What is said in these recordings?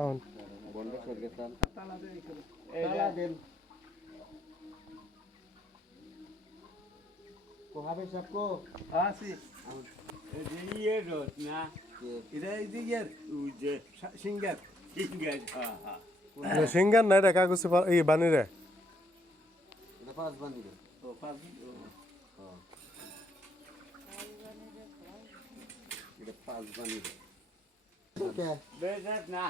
అవును. বন্ধ করে গেছাল তালা দেয় এখানে। তালা দেন কো হবে সবকো আসি। এই যে ইয়ে রোদ না এটা এই যে ইয়ের ওই যে সিঙ্গার। সিঙ্গার হ্যাঁ সিঙ্গার নাই রে কাগজে এই বানি রে। এটা পাঁচ বানি রে ও পাঁচ হ্যাঁ এটা পাঁচ বানি রে ওকে বেজাত না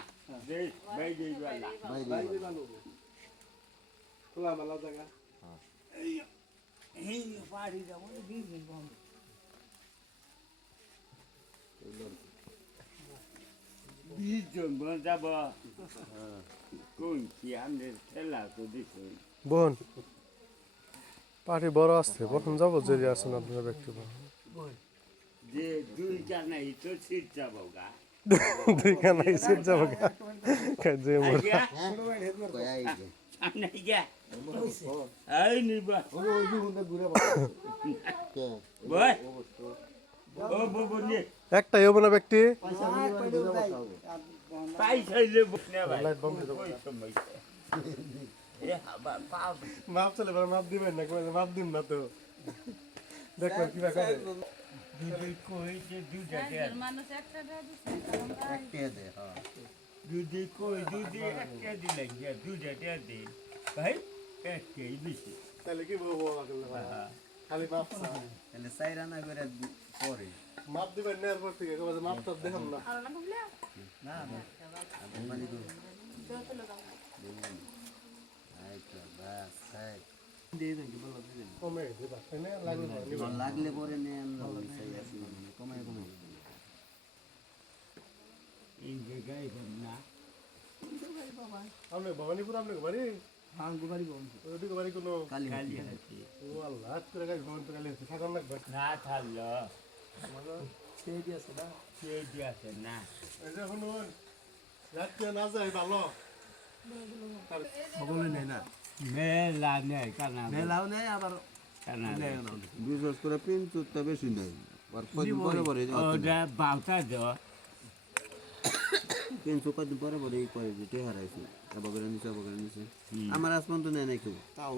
দেশ বাইরে বেলা বাইরে বাইরে বানাবো। খোলা মেলা জায়গা। এই পাড়ি যাবো দিন বন্ধ বিজন বন্ধ যাব কোন কি আমাদের খেলা তো দেখুন বোন পার্টি বড় আসছে কখন যাবো যদি আসেন আপনারা ব্যক্তি যে দুইটা নাই তো সিট যাবো গা দুইখানা এসে যাবো কাজে মোর আইয়া কয় আই গে সামনে গিয়া এই নিবা ওই ওই হুন্ডা ঘুরে বসে কে বই ও বাবু নে একটাই হবো না ব্যক্তি পয়সা ঘুরে বসে হবে পাই চাইলে বসনে ভাই লাইট বন্ধ করে ওই সময় এ হাবা পাব মাপ চলে মাপ দিবেন না মাপ দিন না তো দেখবেন কি করে দুধে কই যে দুধে মানুষ একটা দিছে একটে দে হ্যাঁ দুধে কই দুধে একটা দিলে গিয়া দুধে দে ভাই একটাই বেশি তাহলে কি বলবো খালি মাপ তাহলে সাইরানা করে পরে মাপ দিবেন না এরপর থেকে মাপ তো দেখুন না আর না বুঝলে না বানি দো যত লোক আচ্ছা বাস তাই কমে দিবা তাই না লাগবে না নিবা লাগলে পরে নে আমরা কমাই কমাই এই জায়গায় না আপনি ভবানীপুর আপনাকে বাড়ি হ্যাঁ গোবারি বন্ধ। ওইদিকে বাড়ি কোনো কালি কালি হাতি ও আল্লাহ হাত করে গাছ ভবন তো কালি হচ্ছে থাকার লাগবে না থাকলো সেই দিয়ে আছে না। কে দিয়েছে না এই যে শুনুন রাত্রে না যায় ভালো সকলে নেয় না। মেলা নেই কানা মেলাও নেয় আবার কানা নেয় না। বিশেষ করে পিনচুরটা বেশি নেই আর কদিন পরে পরে ওটা বাউটা দাও পিনচু কদিন পরে পরে এই করে যেতে হারাইছে আবার নিচে আমার আসমান তো নেয় নাই কেউ তাও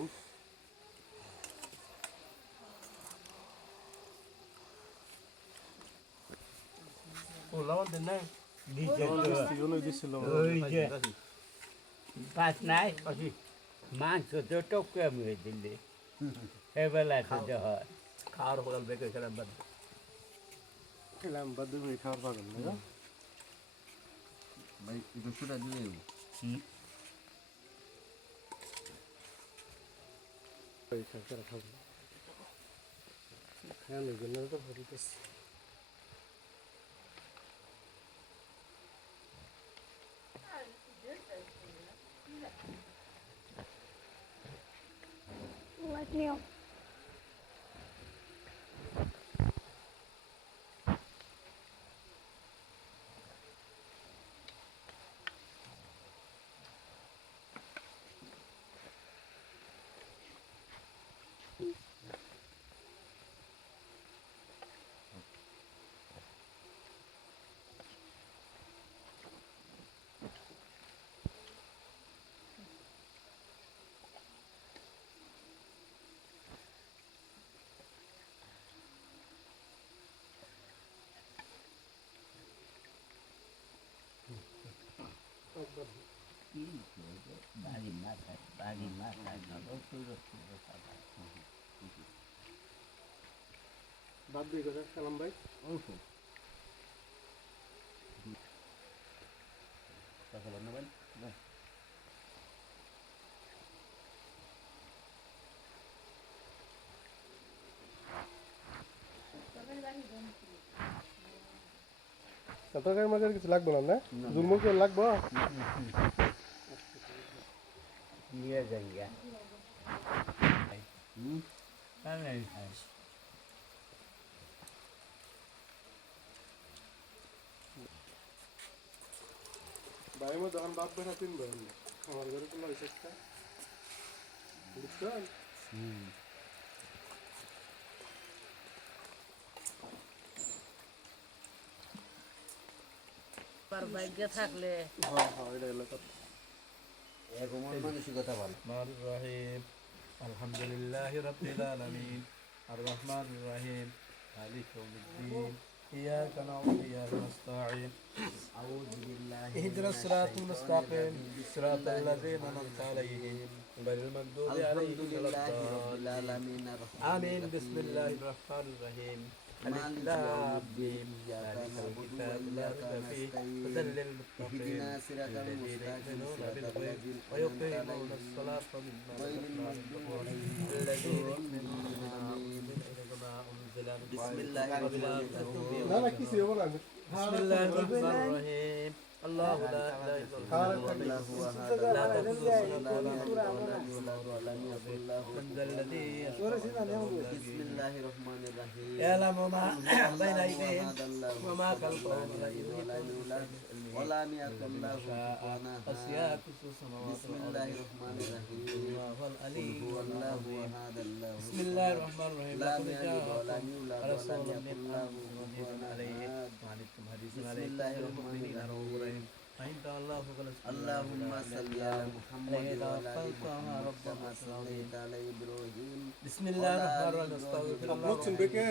ও লাওয়ান দেন নাই দিছে তো ইউনো দিছিল ওই যে পাস নাই মাংস তো টপকে মুয়ে দিলে এবেলা তো দেহ খাওয়ার বগাল বেঁকে খেলাম বাদ। খেলাম বাদ দিয়ে খাওয়ার পাবেন না ভাই একটু সুটা দিয়ে ওই খাওয়া খাবো হ্যাঁ নিজের তো ভরিতেছি লাইট নিও বাড়ি মাথায় বাদ দিয়ে করে সালাম ভাই তরকারি মাঝে কিছু লাগবে না না জুলমুল করে লাগবো নিয়ে যাই গা বাড়ির মধ্যে এখন বাপ বেটা তিন ভাই আমার ঘরে কোনো বিশেষটা বুঝছেন বাপার ভাগ্যে থাকলে হ্যাঁ হ্যাঁ এটা হলো কথা। এরকম মানসিকতা ভালো। الرحمن الرحيم الحمد لله رب العالمين الرحمن الرحيم مالك يوم الدين إياك نعبد وإياك نستعين أعوذ بالله اهدنا الصراط المستقيم صراط الذين أنعمت عليهم غير المغضوب الحمد عليهم ولا لله رب الضالين العالمين آمين بسم الله الرحمن الرحيم ألف مالك لام يوم ميم الدين إياك ذلك نعبد الكتاب لا وإياك ريب فيه نستعين هدى للمتقين اهدنا صراط الذين المستقيم يؤمنون صراط بالغيب الذين أنعمت ويقيمون عليهم الصلاة ومما غير رزقناهم المغضوب ينفقون عليهم الذين ولا يؤمنون الضالين بما أنزل إليك وما أنزل من بسم قبلك الله الرحمن وبالآخرة هم الرحيم না না কিছু يوقنون হবে না بسم الله الرحمن الرحيم الله لا إله إلا هو الله هو لا هذا تأخذه سنة ولا نوم ولم يكن له من ذا الذي يشفع عنده إلا بسم بإذنه الله الرحمن الرحيم يعلم ما بين أيديهم هذا الله وما خلفهم لا ولا يولد يحيطون ولا بشيء يكن من له شاء كفوا وسع أحد كرسي السماوات بسم الله والأرض الرحمن الرحيم الله العلي هو الله العظيم هذا الله بسم الله الرحمن الرحيم لا لقد يلد ولم جاءكم يولد رسول ولم من يكن له أنفسكم عزيز كفوا عليه أحد وعنتم حريص بسم عليكم الله بالمؤمنين الرحمن رؤوف الرحيم رحيم فإن تولوا فقل اللهم صل على محمد عليه وعلى آل توكلت على محمد رب كما العرش صليت على إبراهيم بسم الله الرحمن الرحيم استغفر الله বলছেন বেকে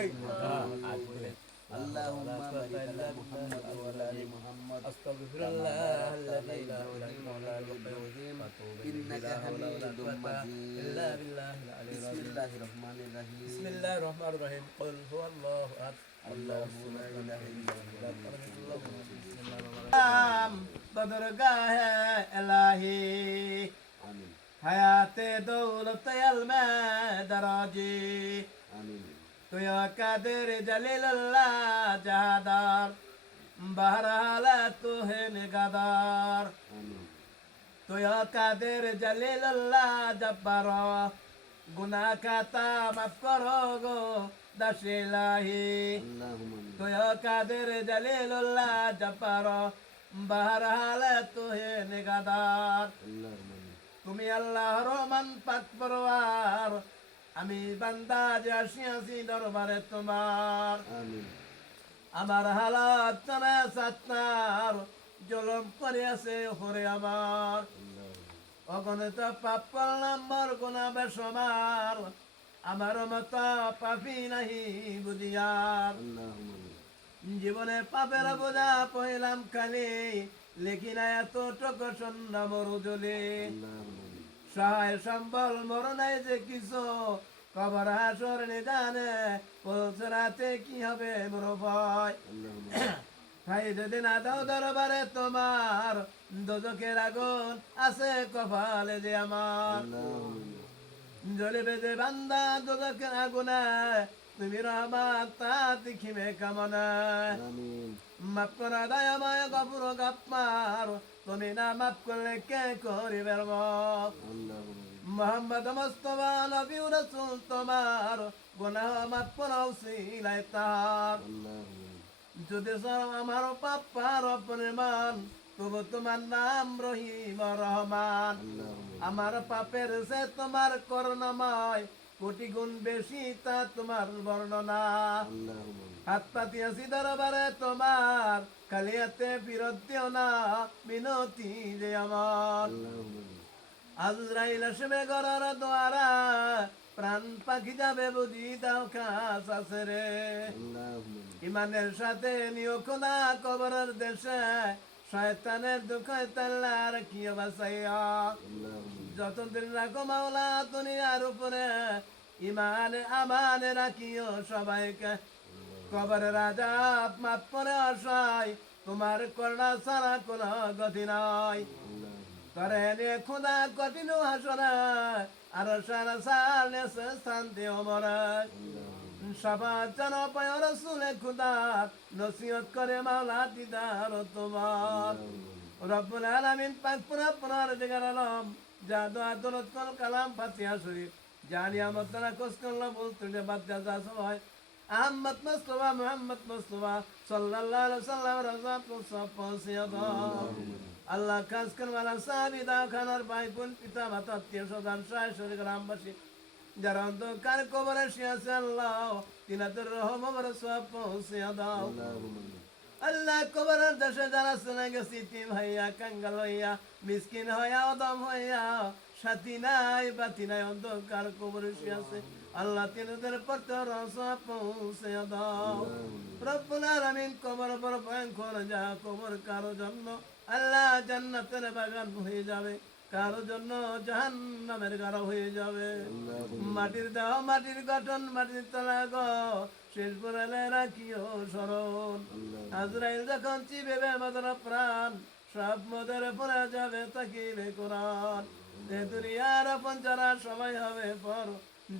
اللهم بارك على محمد وعلى آل محمد استغفر كما الله باركت الذي على لا اله إبراهيم الا وعلى آل هو إبراهيم واتوب إنك اليه لا حول ولا حميد قوه مجيد الا بالله العلي بسم العظيم الله الرحمن الرحيم بسم الله الرحمن الرحيم قل هو الله احد الله لا إله إلا هو بدرگاہ الہی آمين حیات دولت علم دراجی آمين تو یا قادر جلیل اللہ جہادار بہرحال تو ہے نگادار آمين تو یا قادر جلیل اللہ جبار گناہ کاتا معاف کرو گو دش الہی اللهم آمين تو یا قادر جلیل اللہ جبار بہرحال تو ہے نگادار اللهم آمين তুমি আল্লাহ রহমান পাক পরওয়ার আমি বান্দা যে আসিয়াছি দরবারে তোমার آمين আমার হালাত জানা সাতনার জলম করিয়াছে হরে আমার অগণিত পাপ করলাম মোর গুণা বেসমার আমার মত পাপি নাহি বুঝিয়ার اللهم آمين জীবনে পাপের বোঝা পহিলাম খালি লেখিনা এতটুকু সন্ন্য মরুজলে اللهم آمين সহায় সম্বল মর নাই যে কিছু কবর হাসর নিদানে বলছে রাতে কি হবে মোর ভয় اللهم آمين ভাই যদি না দাও দরবারে তোমার দোজখের আগুন আছে কপালে যে আমার اللهم آمين জ্বলিবে যে বান্দা দোজখের আগুনে তুমি রহমান তা দেখিবে কামনা آمين মাফ করা দয়া মায়া গপুর গাপ্পার তুমি না মাফ করলে কে করিবে মাফ اللهم آمين মোহাম্মদ মুস্তফা নবী রাসূল তোমার গুনাহ মাফ করাও সিলাই তার اللهم آمين যদি সর আমার পাপার অপরিমাণ তবু তোমার নাম রহিম রহমান اللهم آمين আমার পাপের সে তোমার করুণাময় কোটি গুণ বেশি তা তোমার বর্ণনা اللهم آمين হাত পাতিয়াছি দরবারে তোমার কালিয়াতে ফিরত দিও না মিনতি যে আমার اللهم آمين আজরাইল আসবে গরার দ্বারা প্রাণ পাখি যাবে বুঝি দাও খাস আছে রে اللهم آمين ইমানের সাথে নিও খোদা কবরের দেশে শয়তানের দুঃখে তাল্লার কি বাসাইয়া اللهم آمين যতদিন রাখো মাওলা দুনিয়ার উপরে ইমানে আমানে রাখিও সবাইকে কবরের রাজা মাপ করে অসহায় তোমার করোনা ছাড়া কোনো গতি নাই করে নিয়ে খোদা কঠিন হাসনা আর সারা সালে শান্তি অমরা সবার জন পায় রসুলে খুদা নসিহত করে মাওলা দিদার তোমার রব্বুল আলামিন পাক পুরা পুরার দিগার আলম জাদু আদরত কল কালাম ফাতিহা শরীফ জানি আমত তারা কোস করলো বলতে বাদ যা সবাই আহমদ মুস্তফা মুহাম্মদ মুস্তফা সাল্লাল্লাহু আলাইহি ওয়াসাল্লাম রাজা সব পৌঁছিয়া আল্লাহ খাস করে মালা সাহাবী দাও খানার ভাই বোন পিতা মাতা আত্মীয় স্বজন সায় শরীর গ্রামবাসী যারা অন্ধকার কবরে শুয়ে আছে আল্লাহ তিনাদের রহম আমার সব পৌঁছিয়া দাও আল্লাহ কবরের দেশে যারা চলে গেছে ইতিম হইয়া কাঙ্গাল হইয়া মিসকিন হইয়া অদম হইয়া সাথী নাই বাতি নাই অন্ধকার কবরে শুয়ে আছে আল্লাহ তিনদের পথে রসা পৌঁছে দাও রব্বুল আলামিন কবর বড় ভয়ঙ্কর যা কবর কারো জন্য আল্লাহ জান্নাতের বাগান হয়ে যাবে কারো জন্য জাহান্নামের গাড়ো হয়ে যাবে মাটির দেহ মাটির গঠন মাটির তলা গো শেষ পরালে রাখিও স্মরণ আজরাইল যখন চিবেবে মদর প্রাণ সব মদের পড়ে যাবে তাকিবে কোরআন এ দুনিয়ার আপন যারা সবাই হবে পর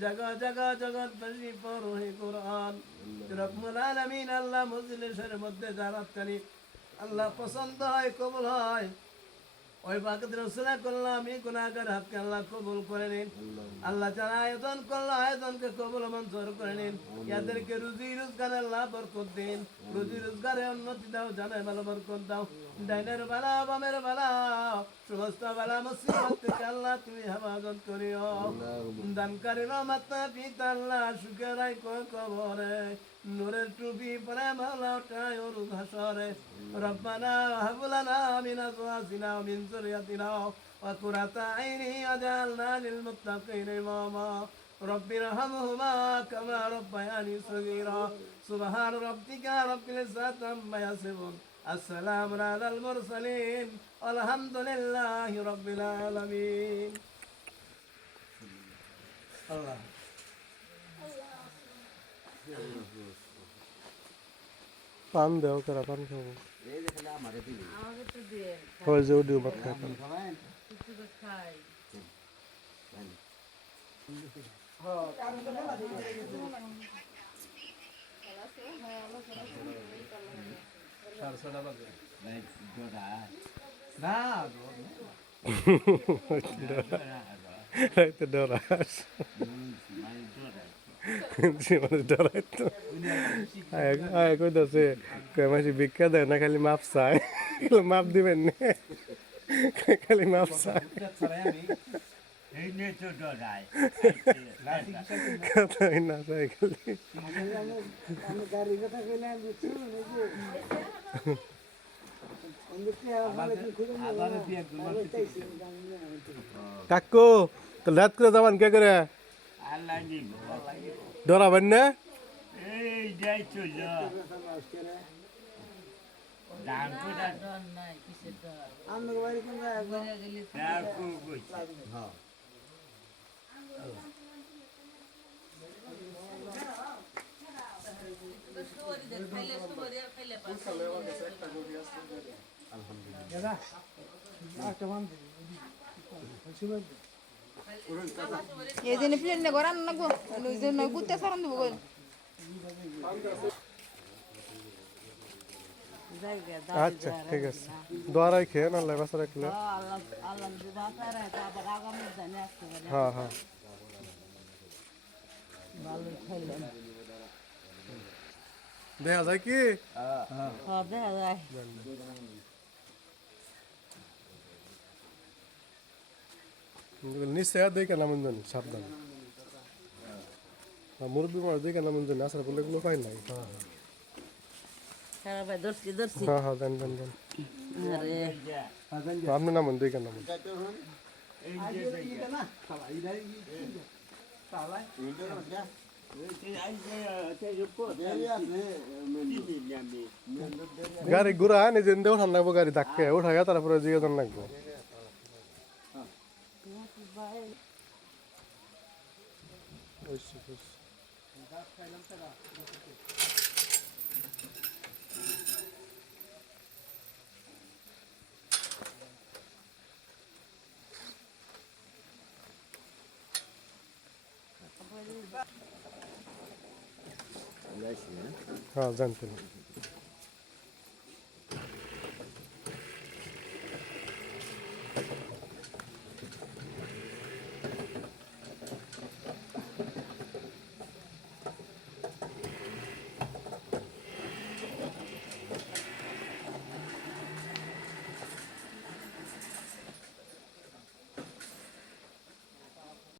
জাগা জাগা জগৎবাসী পর হে কোরআন রব্বুল আলামিন আল্লাহ মজলিসের মধ্যে জারাতকারী আল্লাহ পছন্দ হয় কবুল হয় ওই বাকত রসুলা করলো আমি গুনাহগার হাতকে আল্লাহ কবুল করে নিন আল্লাহ যারা আয়োজন করলো আয়োজনকে কবুল মঞ্জুর করে নিন ইয়াদেরকে রুজি রোজগারে আল্লাহ বরকত দিন রুজি রোজগারে উন্নতি দাও জানে ভালো বরকত দাও ডাইনের বালা বামের বালা সমস্ত বালা মুসিবত থেকে আল্লাহ তুমি হেফাজত করিও দানকারীর মাতা পিতা আল্লাহ সুখে রাখো কবরে নূরের টুপি পরে মাওলা উঠায় ওরুদ হাসরে রব্বানা হাব লানা মিন আজওয়াজিনা ওয়া মিন যুররিয়াতিনা ওয়া কুররাতা আইনি ওয়াজআলনা লিল মুত্তাকিনা ইমামা رب ارحمهما كما ربياني صغيرا سبحان ربك رب العزة عما يصفون السلام على المرسلين والحمد لله رب العالمين الله পান দেও করা পান খাবো এই যে খালি আমারে দিবি আমাকে তো দিয়ে হয়ে যে ওডিও ভাত খাই পান খাবেন কিছু তো খাই রাইতে ডরাস জীবনে ডরাই তো আয় কইতাছে কয় মাসি ভিক্ষা দেয় না খালি মাপ চায় মাপ দিবেন না খালি মাপ চায় এই নিয়ে তো ডরায় কথাই না চায় খালি কাকু তো লেট করে যাবান কে করে আল্লাহ নিব ডরাবেন না এই যাইছো যা দান করে ডর নাই কিসের ডর আমাদের বাড়ি কোন জায়গায় ঘুরে গেলে রাখো কইছি হ্যাঁ খাইলে সুবরি আর খাইলে পাঁচ এই জন্য প্লেন নে গরান না গো লই যে নয় কুত্তে সারান দেব গো আচ্ছা ঠিক আছে দোয়ারাই খেয়ে না লেবাসা রাখলে আল্লাহ আল্লাহ যদি বাঁচায় রাখে আবার আগামী জানে আসতে পারে হ্যাঁ হ্যাঁ ভালো খাইলেন দেখা যায় কি হ্যাঁ দেখা যায় নিশ্চয় দেখে নামন জানি সাবধান মুরব্বী মানুষ দেখে নামন জানি আসার বলে এগুলো পাই নাই সারা ভাই ধরছি ধরছি হ্যাঁ হ্যাঁ জান জান জান আরে আপনি নামন দেখে নামন গাড়ি ঘুরা নিজে উঠান লাগবো গাড়ি ধাক্কে উঠাইয়া তারপরে জিজ্ঞাসা লাগবো যাইছি হ্যাঁ জানতেন